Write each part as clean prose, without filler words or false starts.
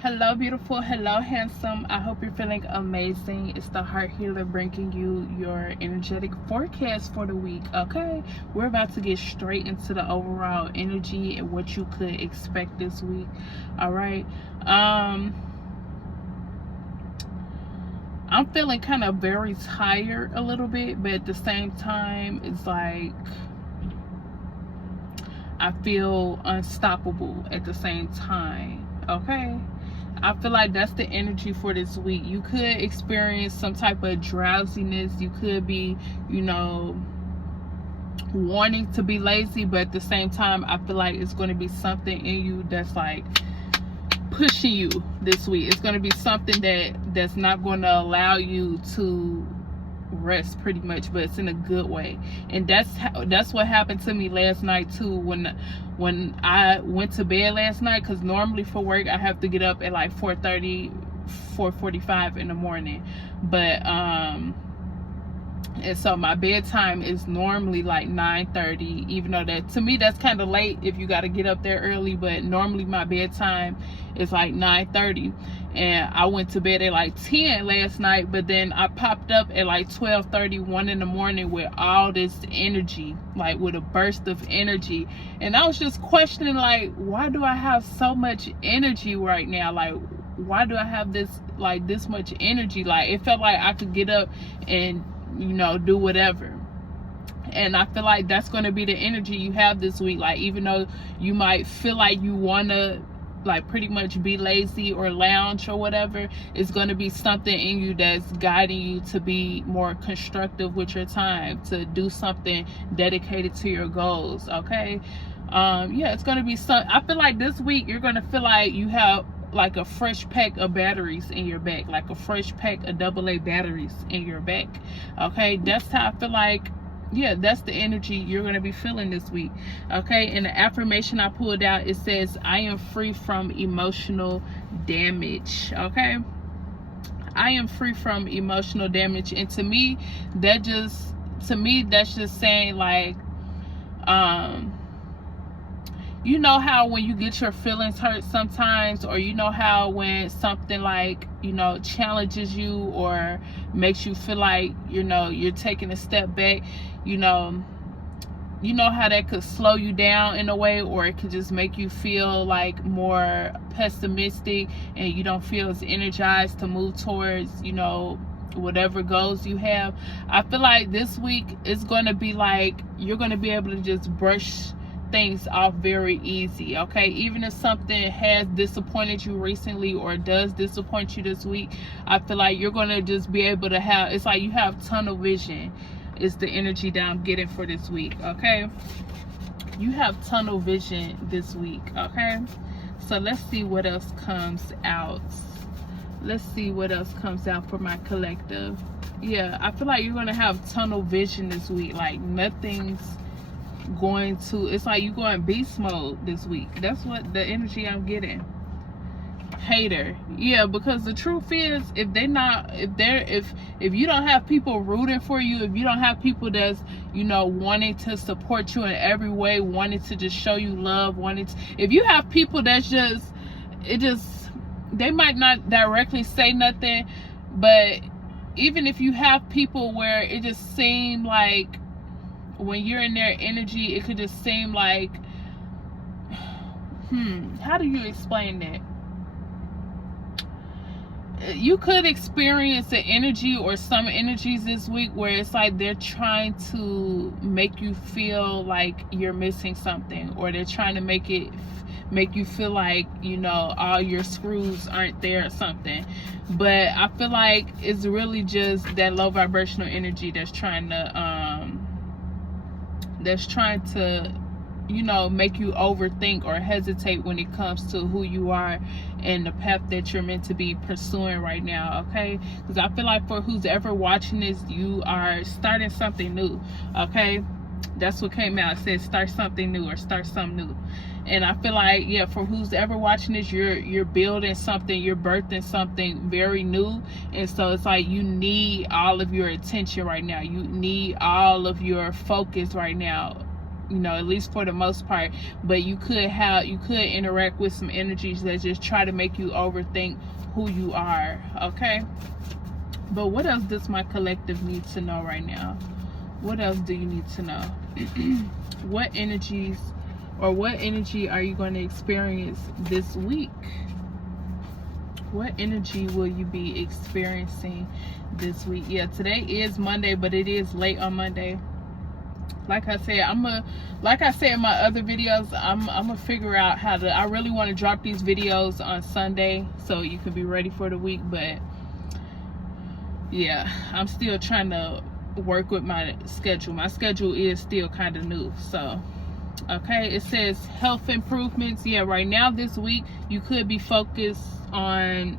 Hello, beautiful. Hello, handsome. I hope you're feeling amazing. It's the Heart Healer bringing you your energetic forecast for the week. Okay, we're about to get straight into the overall energy and what you could expect this week. All right. I'm feeling kind of very tired a little bit, but at the same time, it's like I feel unstoppable at the same time. Okay. I feel like that's the energy for this week. You could experience some type of drowsiness. You could be, wanting to be lazy, but at the same time, I feel like it's going to be something in you that's like pushing you this week. It's going to be something that's not going to allow you to rest, pretty much, but it's in a good way. And that's what happened to me last night too, when I went to bed last night, because normally for work I have to get up at like 4:30, 4:45 in the morning, but and so my bedtime is normally like 9:30, even though that to me that's kind of late if you got to get up there early, but normally my bedtime is like 9:30, and I went to bed at like 10 last night, but then I popped up at like 12:30, 1 in the morning with all this energy, like with a burst of energy, and I was just questioning, like, why do I have so much energy right now? Like, why do I have this much energy? Like, it felt like I could get up and do whatever. And I feel like that's going to be the energy you have this week. Like, even though you might feel like you want to like pretty much be lazy or lounge or whatever, it's going to be something in you that's guiding you to be more constructive with your time, to do something dedicated to your goals. Okay. It's going to be I feel like this week you're going to feel like you have like a fresh pack of batteries in your back, like a fresh pack of AA batteries in your back. Okay, that's how I feel like, that's the energy you're going to be feeling this week. Okay, and the affirmation I pulled out, it says, I am free from emotional damage. Okay, I am free from emotional damage. And to me that's just saying, like, you know how when you get your feelings hurt sometimes, or you know how when something like, challenges you or makes you feel like, you're taking a step back, you know how that could slow you down in a way, or it could just make you feel like more pessimistic and you don't feel as energized to move towards, whatever goals you have. I feel like this week is going to be like, you're going to be able to just brush things off very easy. Okay, even if something has disappointed you recently or does disappoint you this week, I feel like you're going to just be able to have, it's like you have tunnel vision is the energy that I'm getting for this week. Okay, you have tunnel vision this week. Okay, so let's see what else comes out. Let's see what else comes out for my collective. I feel like you're going to have tunnel vision this week. Like, nothing's going to, it's like you going beast mode this week. That's what the energy I'm getting. Hater. Because the truth is, if you don't have people rooting for you, if you don't have people that's wanting to support you in every way, wanting to just show you love, if you have people that's they might not directly say nothing, but even if you have people where it just seems like when you're in their energy, it could just seem like, how do you explain that? You could experience an energy or some energies this week where it's like they're trying to make you feel like you're missing something, or they're trying to make you feel like, all your screws aren't there or something. But I feel like it's really just that low vibrational energy that's trying to make you overthink or hesitate when it comes to who you are and the path that you're meant to be pursuing right now. Okay, because I feel like for who's ever watching this, you are starting something new. Okay, that's what came out. It says start something new, or start something new. And I feel like, for who's ever watching this, you're building something, you're birthing something very new. And so it's like you need all of your attention right now. You need all of your focus right now at least for the most part. But you could interact with some energies that just try to make you overthink who you are. Okay, but what else does my collective need to know right now? What else do you need to know? What energy are you going to experience this week? What energy will you be experiencing this week? Yeah, today is Monday, but it is late on Monday. Like I said, like I said in my other videos, I'm gonna figure out how to. I really want to drop these videos on Sunday so you can be ready for the week. But yeah, I'm still trying to work with my schedule. My schedule is still kind of new, so. Okay, it says health improvements. Yeah, right now this week you could be focused on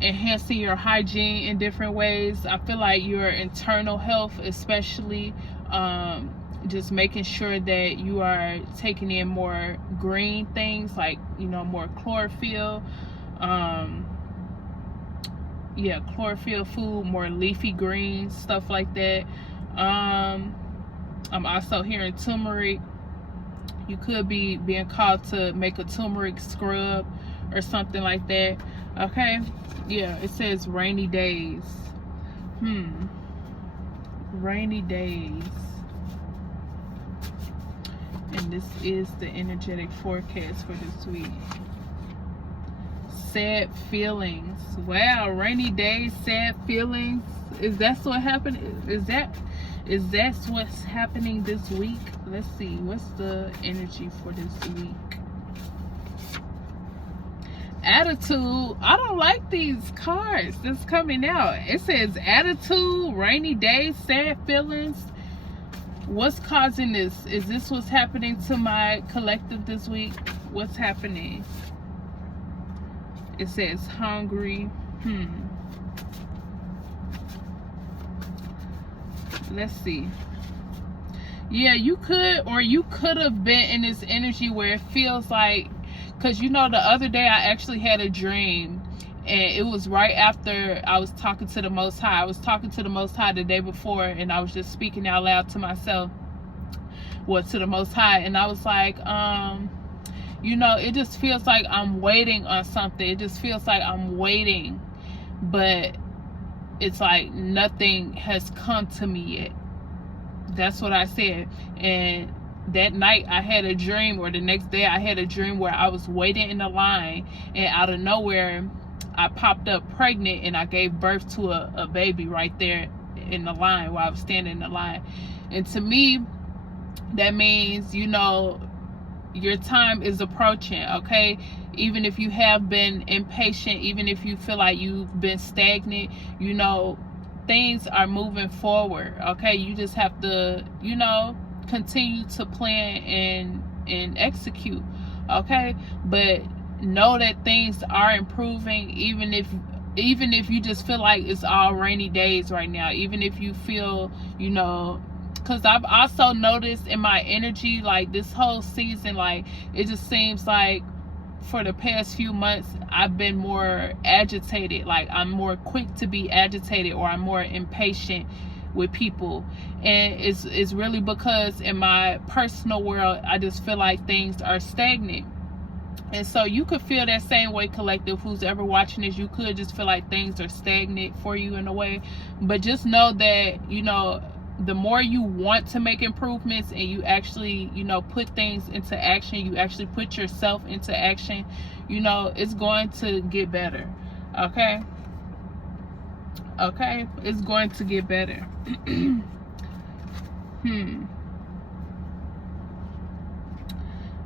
enhancing your hygiene in different ways. I feel like your internal health, especially, just making sure that you are taking in more green things, like more chlorophyll, chlorophyll food, more leafy greens, stuff like that. I'm also hearing turmeric. You could be being called to make a turmeric scrub or something like that. Okay, yeah, it says rainy days. Rainy days. And this is the energetic forecast for this week. Sad feelings. Wow, rainy days, sad feelings. Is that what happened? Is that what's happening this week? Let's see. What's the energy for this week? Attitude. I don't like these cards that's coming out. It says attitude, rainy days, sad feelings. What's causing this? Is this what's happening to my collective this week? What's happening? It says hungry. Let's see. Yeah, you could have been in this energy where it feels like, because the other day I actually had a dream, and it was right after I was talking to the Most High. I was talking to the Most High the day before, and I was just speaking out loud to myself, to the Most High, and I was like, it just feels like I'm waiting on something. It just feels like I'm waiting, but it's like nothing has come to me yet. That's what I said. And that night I had a dream, or the next day I had a dream where I was waiting in the line, and out of nowhere I popped up pregnant, and I gave birth to a baby right there in the line while I was standing in the line. And to me, that means, your time is approaching. Okay, even if you have been impatient, even if you feel like you've been stagnant, things are moving forward. Okay, you just have to continue to plan and execute. Okay, but know that things are improving, even if you just feel like it's all rainy days right now. Even if you feel, because I've also noticed in my energy, like this whole season, like it just seems like for the past few months I've been more agitated. Like I'm more quick to be agitated, or I'm more impatient with people. And it's really because in my personal world I just feel like things are stagnant. And so you could feel that same way, collective. Who's ever watching this, you could just feel like things are stagnant for you in a way. But just know that the more you want to make improvements, and you actually put things into action, you actually put yourself into action, it's going to get better. Okay, it's going to get better.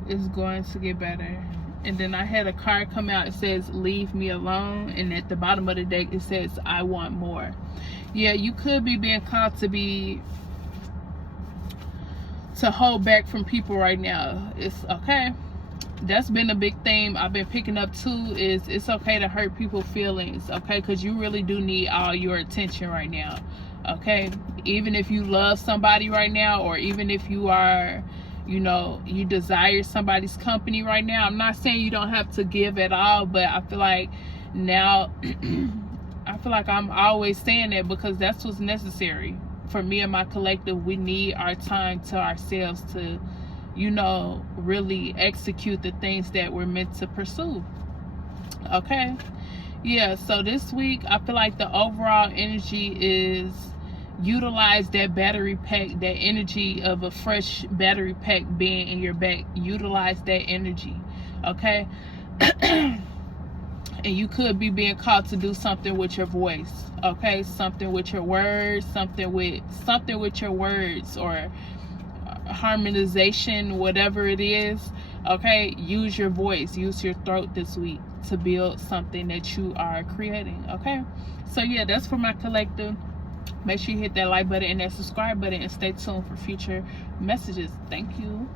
It's going to get better. And then I had a card come out. It says leave me alone, and at the bottom of the deck it says I want more. Yeah, you could be being called to hold back from people right now. It's okay. That's been a big theme I've been picking up too, is it's okay to hurt people's feelings. Okay, because you really do need all your attention right now. Okay, even if you love somebody right now, or even if you are you desire somebody's company right now. I'm not saying you don't have to give at all, but I feel like now I feel like I'm always saying that because that's what's necessary for me and my collective, we need our time to ourselves to, you know, really execute the things that we're meant to pursue. Okay. Yeah, so this week I feel like the overall energy is utilize that battery pack, that energy of a fresh battery pack being in your back. Utilize that energy. Okay. And you could be being called to do something with your voice. Okay, something with your words, something with your words, or harmonization, whatever it is. Okay, use your voice, use your throat this week to build something that you are creating. Okay, so yeah, that's for my collective. Make sure you hit that like button and that subscribe button, and stay tuned for future messages. Thank you.